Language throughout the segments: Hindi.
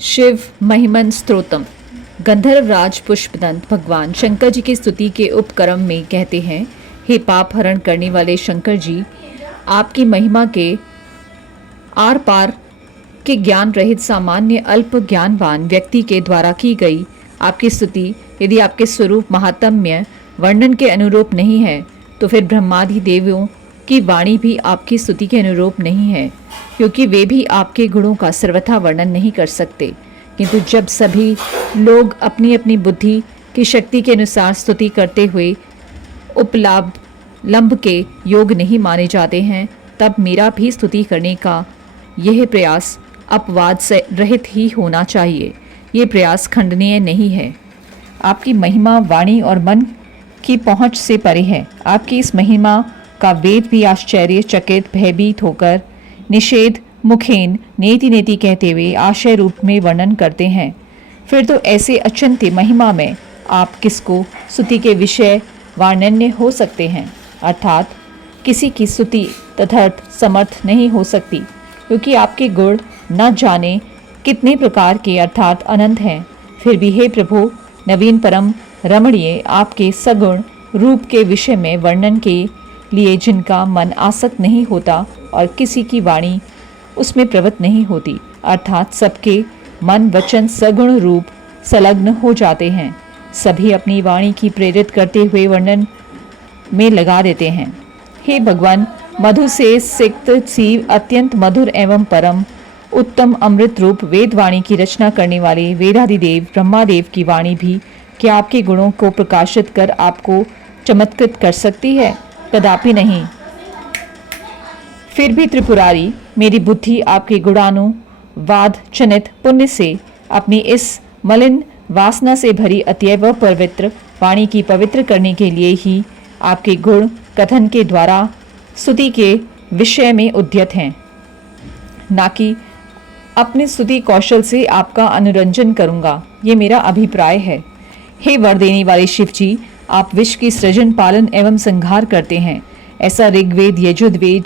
शिव महिमन स्तोत्रम। गंधर्वराज पुष्पदंत भगवान शंकर जी की स्तुति के उपक्रम में कहते हैं, हे पाप हरण करने वाले शंकर जी, आपकी महिमा के आर पार के ज्ञान रहित सामान्य अल्प ज्ञानवान व्यक्ति के द्वारा की गई आपकी स्तुति यदि आपके स्वरूप महात्म्य वर्णन के अनुरूप नहीं है, तो फिर ब्रह्मादि देवों की वाणी भी आपकी स्तुति के अनुरूप नहीं है, क्योंकि वे भी आपके गुणों का सर्वथा वर्णन नहीं कर सकते। किंतु जब सभी लोग अपनी अपनी बुद्धि की शक्ति के अनुसार स्तुति करते हुए उपलम्ब के योग नहीं माने जाते हैं, तब मेरा भी स्तुति करने का यह प्रयास अपवाद से रहित ही होना चाहिए। ये प्रयास खंडनीय नहीं है। आपकी महिमा वाणी और मन की पहुंच से परे है। आपकी इस महिमा का वेद भी आश्चर्यचकित भयभीत होकर निषेध मुखेन नेति नेति कहते हुए आशय रूप में वर्णन करते हैं। फिर तो ऐसे अचिंत्य महिमा में आप किसको स्तुति के विषय वर्णन्य हो सकते हैं, अर्थात किसी की स्तुति तथार्थ समर्थ नहीं हो सकती, क्योंकि आपके गुण न जाने कितने प्रकार के अर्थात अनंत हैं। फिर भी हे प्रभु, नवीन परम रमणीय आपके सगुण रूप के विषय में वर्णन के लिए जिनका मन आसक्त नहीं होता और किसी की वाणी उसमें प्रवृत्त नहीं होती, अर्थात सबके मन वचन सगुण रूप संलग्न हो जाते हैं, सभी अपनी वाणी की प्रेरित करते हुए वर्णन में लगा देते हैं। हे भगवान, मधु से सिक्त सी अत्यंत मधुर एवं परम उत्तम अमृत रूप वेद वाणी की रचना करने वाले वेदाधिदेव ब्रह्मादेव की वाणी भी क्या आपके गुणों को प्रकाशित कर आपको चमत्कृत कर सकती है? कदापि नहीं। फिर भी त्रिपुरारी, मेरी बुद्धि आपके गुणानुवाद जनित पुण्य से अपनी इस मलिन वासना से भरी अत्यव पवित्र वाणी की पवित्र करने के लिए ही आपके गुण कथन के द्वारा स्तुति के विषय में उद्यत हैं, ना कि अपने स्तुति कौशल से आपका अनुरंजन करूंगा। ये मेरा अभिप्राय है। हे वर देने वाले शिव जी, आप विश्व की सृजन पालन एवं संहार करते हैं, ऐसा ऋग्वेद यजुर्वेद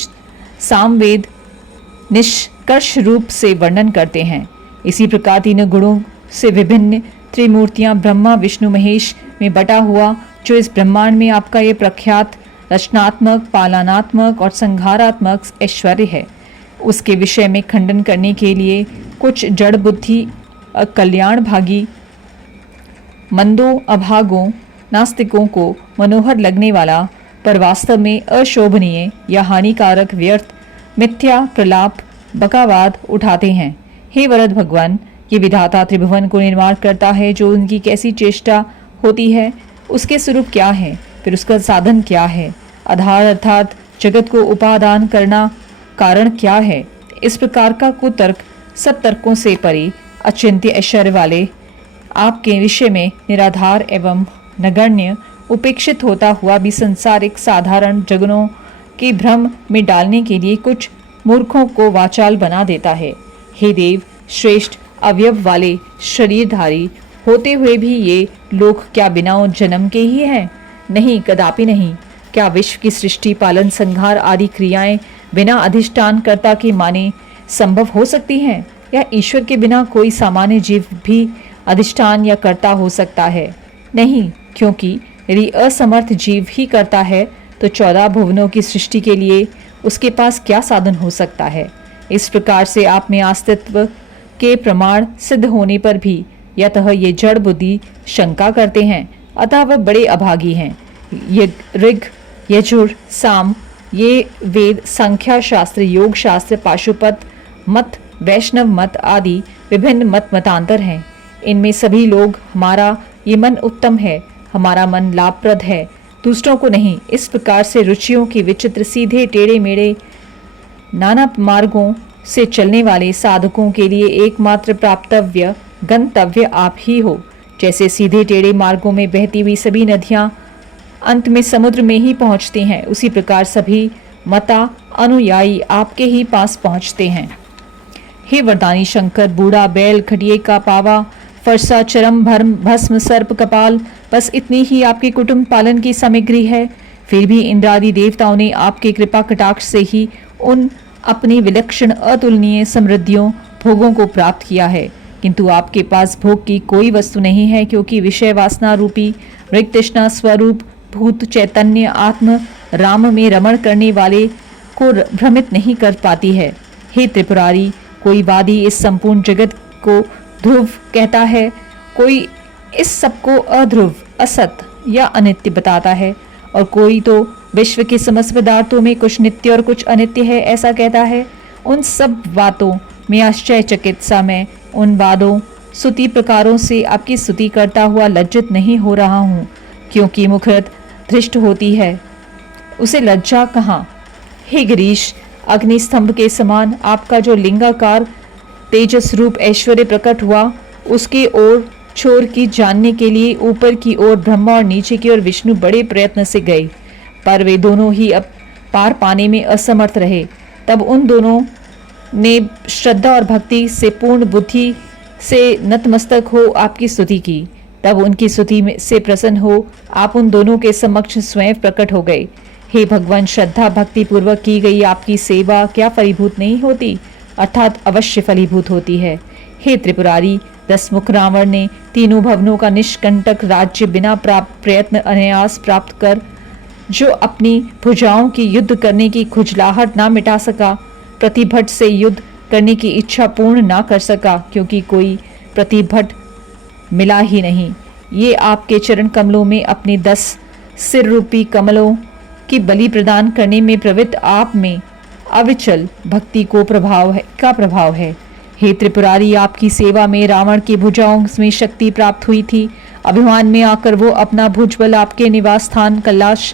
सामवेद निष्कर्ष रूप से वर्णन करते हैं। इसी प्रकार तीनों गुणों से विभिन्न त्रिमूर्तियां ब्रह्मा विष्णु महेश में बटा हुआ जो इस ब्रह्मांड में आपका ये प्रख्यात रचनात्मक पालनात्मक और संहारात्मक ऐश्वर्य है, उसके विषय में खंडन करने के लिए कुछ जड़ बुद्धि कल्याण भागी मंदों अभागों नास्तिकों को मनोहर लगने वाला पर वास्तव में अशोभनीय या हानिकारक व्यर्थ मिथ्या प्रलाप बकावाद उठाते हैं। हे वरद भगवान, ये विधाता त्रिभुवन को निर्माण करता है, जो उनकी कैसी चेष्टा होती है, उसके स्वरूप क्या है, फिर उसका साधन क्या है, आधार अर्थात जगत को उपादान करना कारण क्या है, इस प्रकार का कुतर्क सब तर्कों से परे अचिंत्य ऐश्वर्य वाले आपके विषय में निराधार एवं नगण्य उपेक्षित होता हुआ भी सांसारिक साधारण जगनों के भ्रम में डालने के लिए कुछ मूर्खों को वाचाल बना देता है। हे देव, श्रेष्ठ अवयव वाले शरीरधारी होते हुए भी ये लोग क्या बिना जन्म के ही हैं? नहीं, कदापि नहीं। क्या विश्व की सृष्टि पालन संहार आदि क्रियाएं बिना अधिष्ठान कर्ता के माने संभव हो सकती हैं, या ईश्वर के बिना कोई सामान्य जीव भी अधिष्ठान या कर्ता हो सकता है? नहीं, क्योंकि यदि असमर्थ जीव ही करता है तो 14 भुवनों की सृष्टि के लिए उसके पास क्या साधन हो सकता है? इस प्रकार से आप में अस्तित्व के प्रमाण सिद्ध होने पर भी यतः ये जड़ बुद्धि शंका करते हैं, अतः वह बड़े अभागी हैं। ये ऋग यजुर साम, ये वेद संख्या शास्त्र योग शास्त्र पाशुपत मत वैष्णव मत आदि विभिन्न मत मतांतर हैं। इनमें सभी लोग हमारा ये मन उत्तम है, हमारा मन लाभप्रद है, दूसरों को नहीं, इस प्रकार से रुचियों की विचित्र सीधे टेढ़े मेढ़े नाना मार्गों से चलने वाले साधकों के लिए एकमात्र प्राप्तव्य गंतव्य आप ही हो। जैसे सीधे टेढ़े मार्गों में बहती हुई सभी नदियां अंत में समुद्र में ही पहुंचती हैं, उसी प्रकार सभी मता अनुयायी आपके ही पास पहुंचते हैं। हे वरदानी शंकर, बूढ़ा बैल खटिए का पावा फरसा चरम भर्म भस्म सर्प कपाल, बस इतनी ही आपके कुटुंब पालन की सामग्री है। फिर भी इंद्रादि देवताओं ने आपके कृपा कटाक्ष से ही उन अपनी विलक्षण अतुलनीय समृद्धियों भोगों को प्राप्त किया है। किंतु आपके पास भोग की कोई वस्तु नहीं है, क्योंकि विषय वासना रूपी मृग तृष्णा स्वरूप भूत चैतन्य आत्म राम में रमण करने वाले को भ्रमित नहीं कर पाती है। हे त्रिपुरारी, कोई वादी इस संपूर्ण जगत को ध्रुव कहता है, कोई इस सबको अध्रुव, असत या अनित्य बताता है, और कोई तो विश्व के समस्त पदार्थों में कुछ नित्य और कुछ अनित्य है ऐसा कहता है। उन सब बातों में आश्चर्यचकित सा मैं उन वादों स्तुति प्रकारों से आपकी स्तुति करता हुआ लज्जित नहीं हो रहा हूँ, क्योंकि मुखरत धृष्ट होती है, उसे लज्जा कहाँ। हे गिरीश, अग्नि स्तंभ के समान आपका जो लिंगाकार तेजस रूप ऐश्वर्य प्रकट हुआ, उसके ओर छोर की जानने के लिए ऊपर की ओर ब्रह्मा और नीचे की ओर विष्णु बड़े प्रयत्न से गए, पर वे दोनों ही अब पार पाने में असमर्थ रहे। तब उन दोनों ने श्रद्धा और भक्ति से पूर्ण बुद्धि से नतमस्तक हो आपकी स्तुति की। तब उनकी स्तुति से प्रसन्न हो आप उन दोनों के समक्ष स्वयं प्रकट हो गए। हे भगवान, श्रद्धा भक्ति पूर्वक की गई आपकी सेवा क्या फलीभूत नहीं होती, अर्थात अवश्य फलीभूत होती है। हे त्रिपुरारी, दसमुख रावण ने तीनों भवनों का निष्कंटक राज्य बिना प्रयत्न अनायास प्राप्त कर जो अपनी भुजाओं की युद्ध करने की खुजलाहट ना मिटा सका, प्रतिभट से युद्ध करने की इच्छा पूर्ण ना कर सका, क्योंकि कोई प्रतिभट मिला ही नहीं। ये आपके चरण कमलों में अपने 10 सिर रूपी कमलों की बलि प्रदान करने में प्रवृत्त आप में अविचल भक्ति को प्रभाव है। हे त्रिपुरारी, आपकी सेवा में रावण की भुजाओं में शक्ति प्राप्त हुई थी। अभिमान में आकर वो अपना भुजबल आपके निवास स्थान कैलाश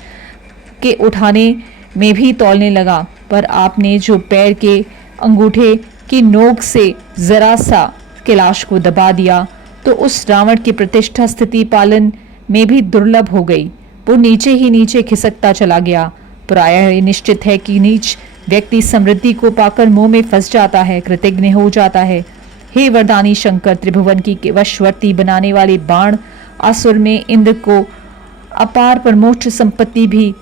के उठाने में भी तौलने लगा, पर आपने जो पैर के अंगूठे की नोक से जरा सा कैलाश को दबा दिया, तो उस रावण की प्रतिष्ठा स्थिति पालन में भी दुर्लभ हो गई। वो नीचे ही नीचे खिसकता चला गया। प्रायः निश्चित है कि नीच व्यक्ति समृद्धि को पाकर मोह में फंस जाता है, कृतज्ञ हो जाता है। हे वरदानी शंकर, त्रिभुवन की वशवर्ती बनाने वाले बाण असुर में इंद्र को अपार परमोच्च संपत्ति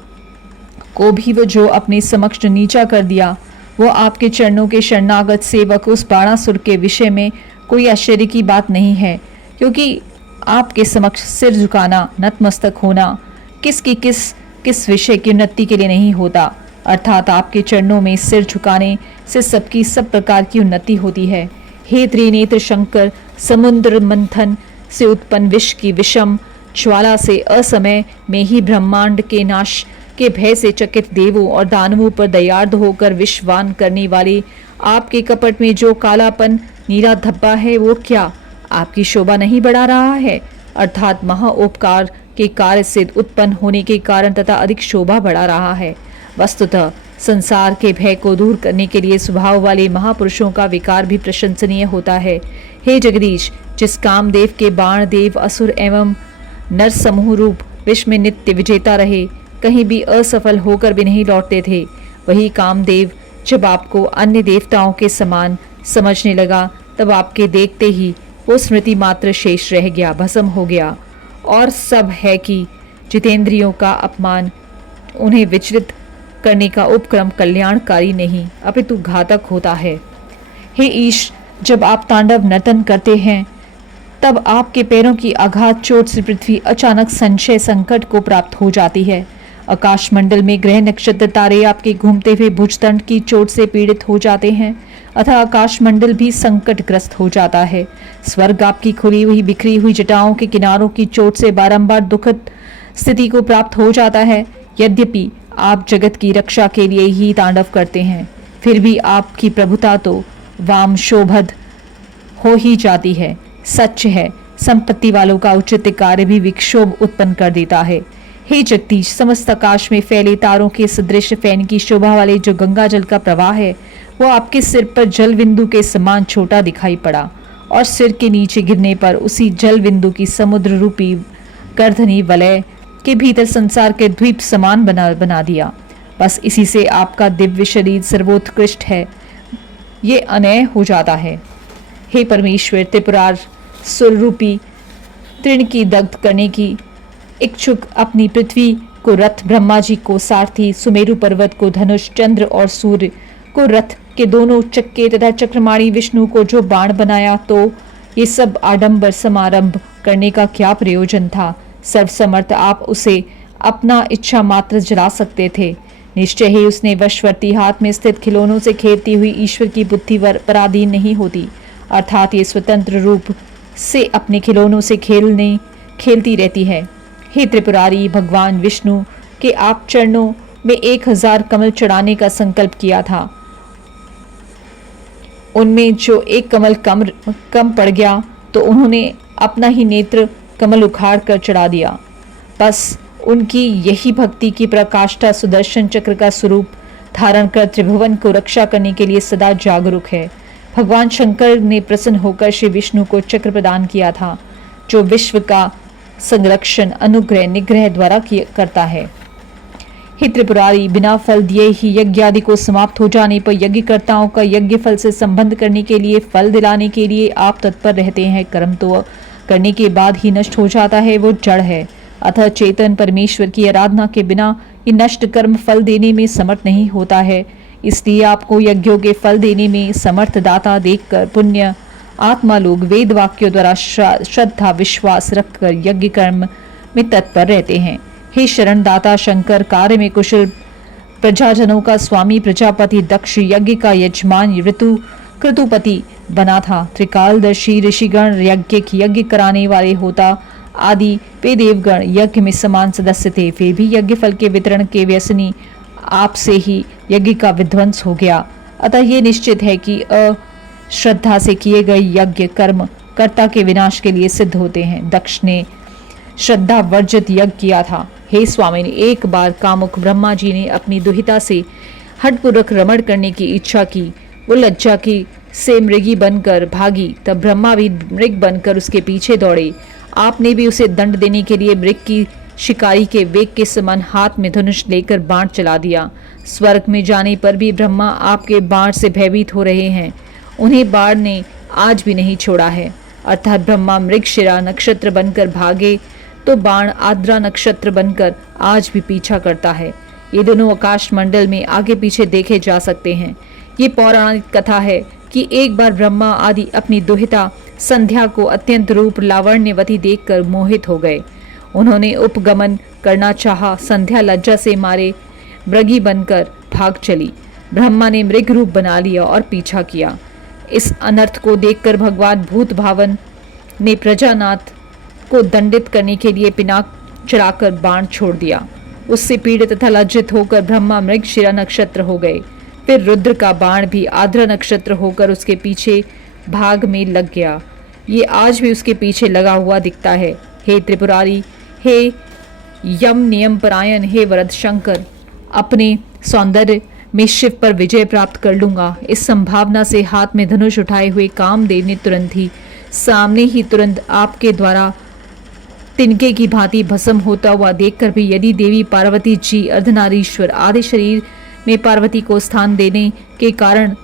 को भी वो जो अपने समक्ष नीचा कर दिया, वो आपके चरणों के शरणागत सेवक उस बाणासुर के विषय में कोई आश्चर्य की बात नहीं है, क्योंकि आपके समक्ष सिर झुकाना, नतमस्तक होना किस विषय की उन्नति के लिए नहीं होता, अर्थात आपके चरणों में सिर झुकाने से सबकी सब प्रकार की उन्नति होती है। हे त्रिनेत्र शंकर, समुद्र मंथन से उत्पन्न विष की विषम ज्वाला से असमय में ही ब्रह्मांड के नाश के भय से चकित देवों और दानवों पर दयार्द होकर विषवान करने वाले आपके कपट में जो कालापन नीला धब्बा है, वो क्या आपकी शोभा नहीं बढ़ा रहा है, अर्थात महाउपकार के कार्य से उत्पन्न होने के कारण तथा अधिक शोभा बढ़ा रहा है। वस्तुतः संसार के भय को दूर करने के लिए स्वभाव वाले महापुरुषों का विकार भी प्रशंसनीय होता है। हे जगदीश, जिस कामदेव के बाण देव, असुर एवं नर समूह रूप विश्व में नित्य विजेता रहे, कहीं भी असफल होकर भी नहीं लौटते थे, वही कामदेव जब आपको अन्य देवताओं के समान समझने लगा, तब आपके देखते ही वो स्मृति मात्र शेष रह गया, भस्म हो गया। और सब है कि जितेंद्रियों का अपमान उन्हें विचलित करने का उपक्रम कल्याणकारी नहीं अपितु घातक होता है। हे ईश, जब आप तांडव नर्तन करते हैं, तब आपके पैरों की आघात चोट से पृथ्वी अचानक संशय संकट को प्राप्त हो जाती है। आकाश मंडल में ग्रह नक्षत्र तारे आपके घूमते हुए भुजदंड की चोट से पीड़ित हो जाते हैं, अतः आकाश मंडल भी संकटग्रस्त हो जाता है। स्वर्ग आपकी खुली हुई बिखरी हुई जटाओं के किनारों की चोट से बारंबार दुखद स्थिति को प्राप्त हो जाता है। यद्यपि आप जगत की रक्षा के लिए ही तांडव करते हैं, फिर भी आपकी प्रभुता तो वाम शोभद हो ही जाती है। सच है, संपत्ति वालों का उचित कार्य भी विक्षोभ उत्पन्न कर देता है। हे जगदीश, समस्त आकाश में फैले तारों के सदृश फैन की शोभा वाले जो गंगा जल का प्रवाह है, वो आपके सिर पर जल बिंदु के समान छोटा दिखाई पड़ा, और सिर के नीचे गिरने पर उसी जल बिंदु की समुद्र रूपी गर्दनी वलय के भीतर संसार के द्वीप समान बना दिया। बस इसी से आपका दिव्य शरीर सर्वोत्कृष्ट है, ये अनय हो जाता है। हे परमेश्वर, त्रिपुरार सुर रूपी तृण की दग्ध करने की इच्छुक अपनी पृथ्वी को रथ, ब्रह्मा जी को सारथी, सुमेरु पर्वत को धनुष, चंद्र और सूर्य को रथ के दोनों चक्के तथा चक्रमाणी विष्णु को जो बाण बनाया, तो ये सब आडंबर समारंभ करने का क्या प्रयोजन था? सर्वसमर्थ आप उसे अपना इच्छा मात्र जला सकते थे। निश्चय ही उसने वशवर्ती हाथ में स्थित खिलौनों से खेलती हुई ईश्वर की बुद्धि पराधीन नहीं होती, अर्थात ये स्वतंत्र रूप से अपने खिलौनों से खेलती रहती है। हे त्रिपुरारी, भगवान विष्णु के आप चरणों में 1000 कमल चढ़ाने का संकल्प किया था। उनमें जो एक कमल कम पड़ गया तो उन्होंने अपना ही नेत्र कमल उखाड़ कर चढ़ा दिया। बस उनकी यही भक्ति की प्रकाष्ठा सुदर्शन चक्र का स्वरूप धारण कर त्रिभुवन को रक्षा करने के लिए सदा जागरूक है। भगवान शंकर ने प्रसन्न होकर श्री विष्णु को चक्र प्रदान किया था, जो विश्व का संरक्षण अनुग्रह निग्रह द्वारा करता है। हे त्रिपुरारी, बिना फल दिए ही यज्ञ आदि को समाप्त हो जाने पर यज्ञकर्ताओं का यज्ञ फल से संबंध करने के लिए, फल दिलाने के लिए आप तत्पर रहते हैं। कर्म तो करने के बाद ही नष्ट हो जाता है, वो जड़ है। अतः चेतन परमेश्वर की आराधना के बिना ये नष्ट कर्म फल देने में समर्थ नहीं होता है। इसलिए आपको यज्ञों के फल देने में समर्थ दाता देखकर पुण्य आत्मा लोग वेद वाक्यों द्वारा श्रद्धा विश्वास रखकर यज्ञ कर्म में तत्पर रहते हैं। हे शरण दाता शंकर, कार्य में कुशल प्रजाजनों का स्वामी प्रजापति दक्ष यज्ञ का यजमान ऋतु क्रतुपति बना था। त्रिकालदर्शी ऋषिगण यज्ञ कराने वाले होता आदि वे देवगण यज्ञ में समान सदस्य थे। फिर भी यज्ञ फल के वितरण के व्यसनी आपसे ही यज्ञ का विध्वंस हो गया। अतः ये निश्चित है कि अश्रद्धा से किए गए यज्ञ कर्म कर्ता के विनाश के लिए सिद्ध होते हैं। दक्ष ने श्रद्धा वर्जित यज्ञ किया था। हे स्वामी, एक बार कामुक ब्रह्मा जी ने अपनी दुहिता से हठपूर्वक रमण करने की इच्छा की। वो लज्जा की से मृगी बनकर भागी, तब ब्रह्मा भी मृग बनकर उसके पीछे दौड़े। आपने भी उसे दंड देने के लिए मृग की शिकारी के वेग के समान हाथ में धनुष लेकर बाण चला दिया। स्वर्ग में जाने पर भी ब्रह्मा आपके बाण से भयभीत हो रहे हैं। उन्हें बाण ने आज भी नहीं छोड़ा है। अर्थात ब्रह्मा मृगशिरा नक्षत्र बनकर भागे तो बाण आद्रा नक्षत्र बनकर आज भी पीछा करता है। ये दोनों आकाश मंडल में आगे पीछे देखे जा सकते हैं। ये पौराणिक कथा है कि एक बार ब्रह्मा आदि अपनी दुहिता संध्या को अत्यंत रूप लावण्यवती देखकर मोहित हो गए। उन्होंने उपगमन करना चाहा। संध्या लज्जा से मारे मृगी बनकर भाग चली। ब्रह्मा ने मृग रूप बना लिया और पीछा किया। इस अनर्थ को देखकर भगवान भूत भावन ने प्रजानाथ को दंडित करने के लिए पिनाक चढ़ाकर बाण छोड़ दिया। उससे पीड़ित तथा लज्जित होकर ब्रह्मा मृगशिरा नक्षत्र हो गए। फिर रुद्र का बाण भी आद्रा नक्षत्र होकर उसके पीछे भाग में लग गया। ये आज भी उसके पीछे लगा हुआ दिखता है। हे त्रिपुरारी, हे यम नियम परायण, हे वरद शंकर, अपने सौंदर्य में शिव पर विजय प्राप्त कर लूंगा। इस संभावना से हाथ में धनुष उठाए हुए कामदेव ने तुरंत आपके द्वारा तिनके की भांति भस्म होता हुआ देखकर भी यदि देवी पार्वती जी अर्धनारीश्वर आदि शरीर में पार्वती को स्थान देने के कारण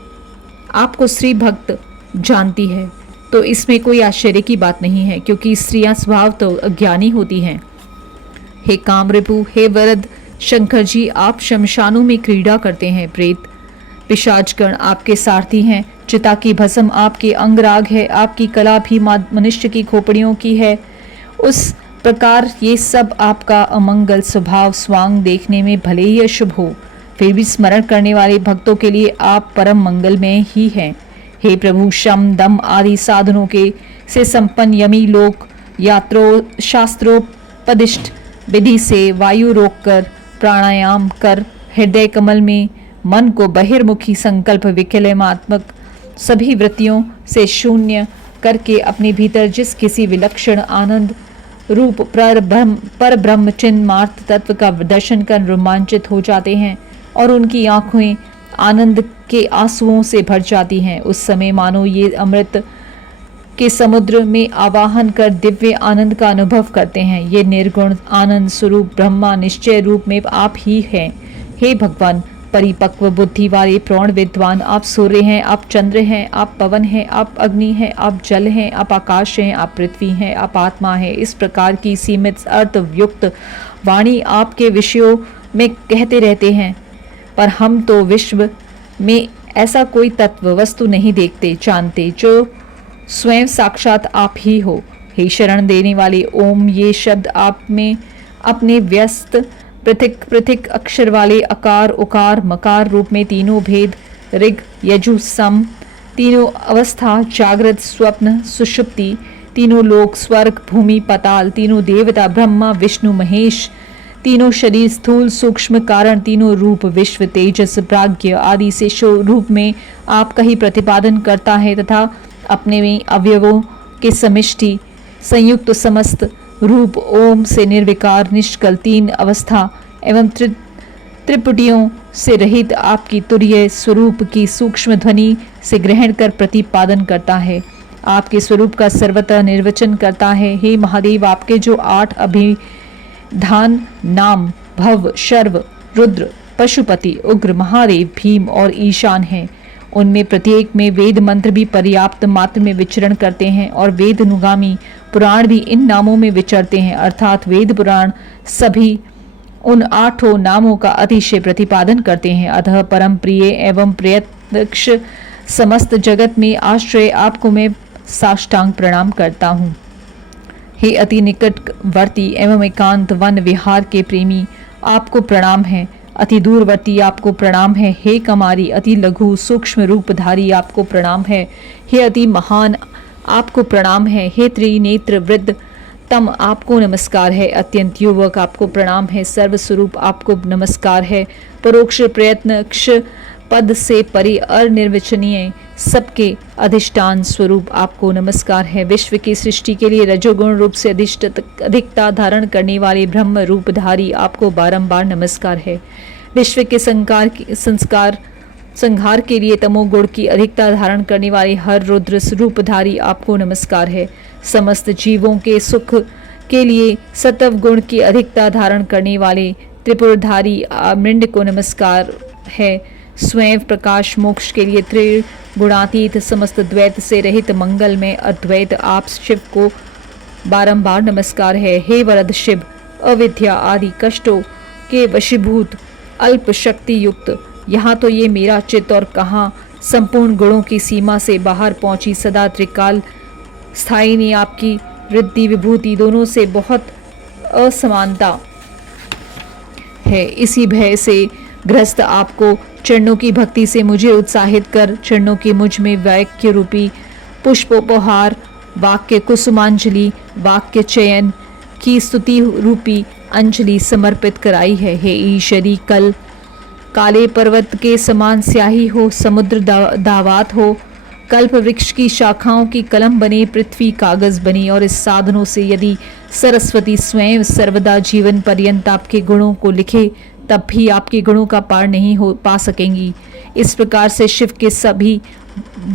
आपको स्त्री भक्त जानती है, तो इसमें कोई आश्चर्य की बात नहीं है, क्योंकि स्त्रियां स्वभाव तो अज्ञानी होती हैं। हे कामरिपु, हे वरद शंकर जी, आप शमशानों में क्रीड़ा करते हैं। प्रेत पिशाचगण आपके सारथी हैं। चिता की भस्म आपके अंगराग है। आपकी कला भी मनुष्य की खोपड़ियों की है। उस प्रकार ये सब आपका अमंगल स्वभाव स्वांग देखने में भले ही अशुभ हो, फिर भी स्मरण करने वाले भक्तों के लिए आप परम मंगलमय ही हैं। हे प्रभु, शम दम आदि साधनों के से संपन्न यमी लोक शास्त्रोपदिष्ट विधि से वायु रोककर प्राणायाम कर हृदय कमल में मन को बहिर्मुखी संकल्प विकलमात्मक सभी वृत्तियों से शून्य करके अपने भीतर जिस किसी विलक्षण आनंद रूप पर ब्रह्म चिन्ह मार्थ तत्व का दर्शन कर रोमांचित हो जाते हैं और उनकी आंखें आनंद के आंसुओं से भर जाती हैं। उस समय मानो ये अमृत के समुद्र में आवाहन कर दिव्य आनंद का अनुभव करते हैं। ये निर्गुण आनंद स्वरूप ब्रह्मा निश्चय रूप में आप ही हैं। हे भगवान, परिपक्व बुद्धि वाले प्रौढ़ विद्वान, आप सूर्य हैं, आप चंद्र हैं, आप पवन हैं, आप अग्नि हैं, आप जल हैं, आप आकाश हैं, आप पृथ्वी हैं, आप आत्मा हैं। इस प्रकार की सीमित अर्थ युक्त वाणी आपके विषयों में कहते रहते हैं, पर हम तो विश्व में ऐसा कोई तत्व वस्तु नहीं देखते जानते जो स्वयं साक्षात आप ही हो। हे शरण देने वाले ओम, ये शब्द आप में अपने व्यस्त पृथक पृथक अक्षर वाले अकार उकार मकार रूप में तीनों भेद ऋग यजु सम, तीनों अवस्था जागृत स्वप्न सुषुप्ति, तीनों लोक स्वर्ग भूमि पाताल, तीनों देवता ब्रह्मा विष्णु महेश, तीनों शरीर स्थूल सूक्ष्म कारण, तीनों रूप विश्व तेजस प्राज्ञ आदि से शो रूप में आपका ही प्रतिपादन करता है तथा अपने में अवयवों के समिष्टि संयुक्त समस्त रूप ओम से निर्विकार निष्कल तीन अवस्था एवं त्रिपुटियों से रहित आपकी तुरीय स्वरूप की सूक्ष्म ध्वनि से ग्रहण कर प्रतिपादन करता है, आपके स्वरूप का सर्वतः निर्वचन करता है। हे महादेव, आपके जो 8 अभिधान नाम भव शर्व रुद्र पशुपति उग्र महादेव भीम और ईशान हैं, उनमें प्रत्येक में वेद मंत्र भी पर्याप्त मात्रा में विचरण करते हैं और वेद अनुगामी पुराण भी इन नामों में विचरते हैं, अर्थात वेद पुराण सभी उन 8 नामों का अतिशय प्रतिपादन करते हैं। अतः परम प्रिय एवं प्रत्यक्ष समस्त जगत में आश्रय आपको मैं साष्टांग प्रणाम करता हूँ। हे अति निकटवर्ती एवं एकांत वन विहार के प्रेमी, आपको प्रणाम है। अति दूरवर्ती आपको प्रणाम है। हे कमारी अति लघु सूक्ष्म रूपधारी आपको प्रणाम है। हे अति महान आपको प्रणाम है। हे त्रिनेत्र वृद्ध तम आपको नमस्कार है। अत्यंत युवक आपको प्रणाम है। सर्वस्वरूप आपको नमस्कार है। परोक्ष प्रयत्न क्ष पद से परि अनिर्वचनीय सबके अधिष्ठान स्वरूप आपको नमस्कार है। विश्व की सृष्टि के लिए रजोगुण रूप से अधिकता धारण करने वाले ब्रह्म रूपधारी आपको बारंबार नमस्कार है। विश्व के संहार के लिए तमोगुण की अधिकता धारण करने वाले हर रुद्र रूपधारी आपको नमस्कार है। समस्त जीवों के सुख के लिए सत्व गुण की अधिकता धारण करने वाले त्रिपुरधारी मृंड को नमस्कार है। स्वयं प्रकाश मोक्ष के लिए त्रिगुणातीत समस्त द्वैत से रहित मंगल में अद्वैत आप शिव को बारंबार नमस्कार है। हे वरद शिव, अविद्या आदि कष्टों के वशीभूत अल्प शक्ति युक्त, यहाँ तो ये मेरा चित्त और कहाँ संपूर्ण गुणों की सीमा से बाहर पहुंची सदा त्रिकाल स्थायी ने आपकी वृद्धि विभूति दोनों से बहुत असमानता है। इसी भय से ग्रस्त आपको चरणों की भक्ति से मुझे उत्साहित कर चरणों की मुझ में वाक्य रूपी पुष्पोपहार वाक्य कुसुमांजलि वाक्य चयन की स्तुति रूपी अंजलि समर्पित कराई है। हे ईश्वरी, कल काले पर्वत के समान स्याही हो, समुद्र दावात हो, कल्प वृक्ष की शाखाओं की कलम बने, पृथ्वी कागज बनी, और इस साधनों से यदि सरस्वती स्वयं सर्वदा जीवन पर्यंत आपके गुणों को लिखे तब भी आपके गुणों का पार नहीं हो पा सकेंगी। इस प्रकार से शिव के सभी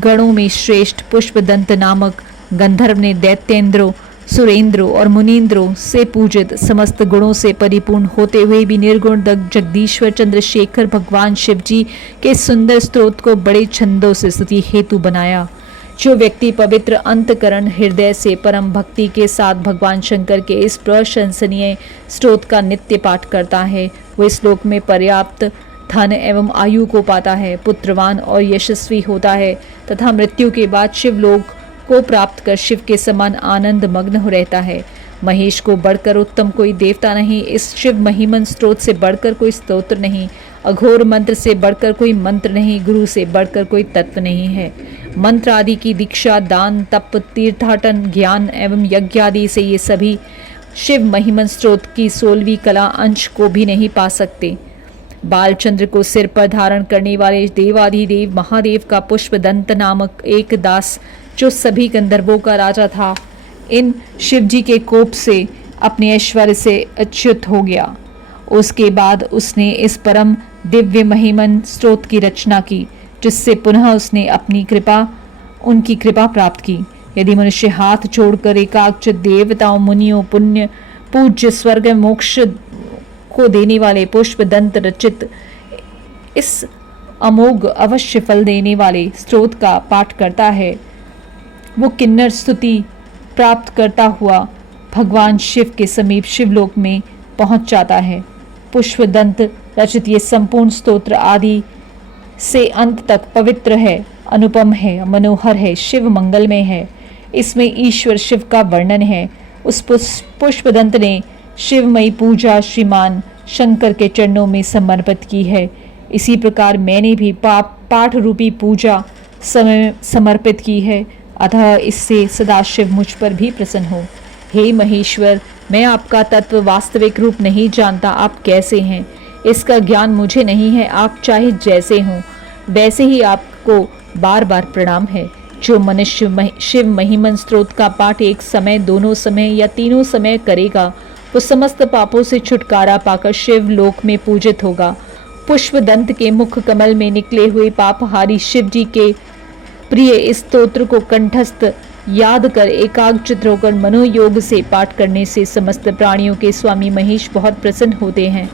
गणों में श्रेष्ठ पुष्पदंत नामक गंधर्व ने दैत्येंद्रों सुरेंद्रों और मुनींद्रों से पूजित समस्त गुणों से परिपूर्ण होते हुए भी निर्गुण जगदीश्वर चंद्रशेखर भगवान शिव जी के सुंदर स्तोत्र को बड़े छंदों से स्तुति हेतु बनाया। जो व्यक्ति पवित्र अंतकरण हृदय से परम भक्ति के साथ भगवान शंकर के इस प्रशंसनीय स्तोत्र का नित्य पाठ करता है, वो इस लोक में पर्याप्त धन एवं आयु को पाता है, पुत्रवान और यशस्वी होता है तथा मृत्यु के बाद शिवलोक को प्राप्त कर शिव के समान आनंद मग्न हो रहता है। महेश को बढ़कर उत्तम कोई देवता नहीं, इस शिव महिमन स्तोत्र से बढ़कर कोई स्तोत्र नहीं, अघोर मंत्र से बढ़कर कोई मंत्र नहीं, गुरु से बढ़कर कोई तत्व नहीं है। मंत्र आदि की दीक्षा दान तप तीर्थाटन ज्ञान एवं यज्ञ आदि से ये सभी शिव महिमन स्तोत्र की 16वीं कला अंश को भी नहीं पा सकते। बालचंद्र को सिर पर धारण करने वाले देवाधिदेव महादेव का पुष्पदंत नामक एक दास जो सभी गंधर्वों का राजा था, इन शिवजी के कोप से अपने ऐश्वर्य से अच्युत हो गया। उसके बाद उसने इस परम दिव्य महिमन स्तोत्र की रचना की, जिससे पुनः उसने उनकी कृपा प्राप्त की। यदि मनुष्य हाथ जोड़कर एकाग्र देवताओं मुनियों पुण्य पूज्य स्वर्ग मोक्ष को देने वाले पुष्पदंत रचित इस अमोघ अवश्य फल देने वाले स्तोत्र का पाठ करता है, वो किन्नर स्तुति प्राप्त करता हुआ भगवान शिव के समीप शिवलोक में पहुंच जाता है। पुष्पदंत रचित ये संपूर्ण स्तोत्र आदि से अंत तक पवित्र है, अनुपम है, मनोहर है, शिव मंगलमय है। इसमें ईश्वर शिव का वर्णन है। उस पुष्पदंत ने शिवमयी पूजा श्रीमान शंकर के चरणों में समर्पित की है। इसी प्रकार मैंने भी पाठ रूपी पूजा समर्पित की है, अतः इससे सदाशिव मुझ पर भी प्रसन्न हो। हे महेश्वर, मैं आपका तत्व वास्तविक रूप नहीं जानता, आप कैसे हैं इसका ज्ञान मुझे नहीं है। आप चाहे जैसे हों वैसे ही आपको बार बार प्रणाम है। जो मनुष्य शिव महिमन स्तोत्र का पाठ एक समय, दोनों समय या तीनों समय करेगा, वो समस्त पापों से छुटकारा पाकर शिव लोक में पूजित होगा। पुष्पदंत के मुख कमल में निकले हुए पापहारी शिव जी के प्रिय इस स्तोत्र को कंठस्थ याद कर एकाग्रचित होकर मनोयोग से पाठ करने से समस्त प्राणियों के स्वामी महेश बहुत प्रसन्न होते हैं।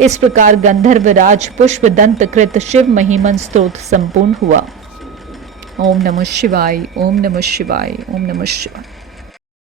इस प्रकार गंधर्व राज पुष्पदंत कृत शिव महिमन स्तोत्र संपूर्ण हुआ। ओम नमः शिवाय, ओम नमः शिवाय, ओम नमः शिवाय।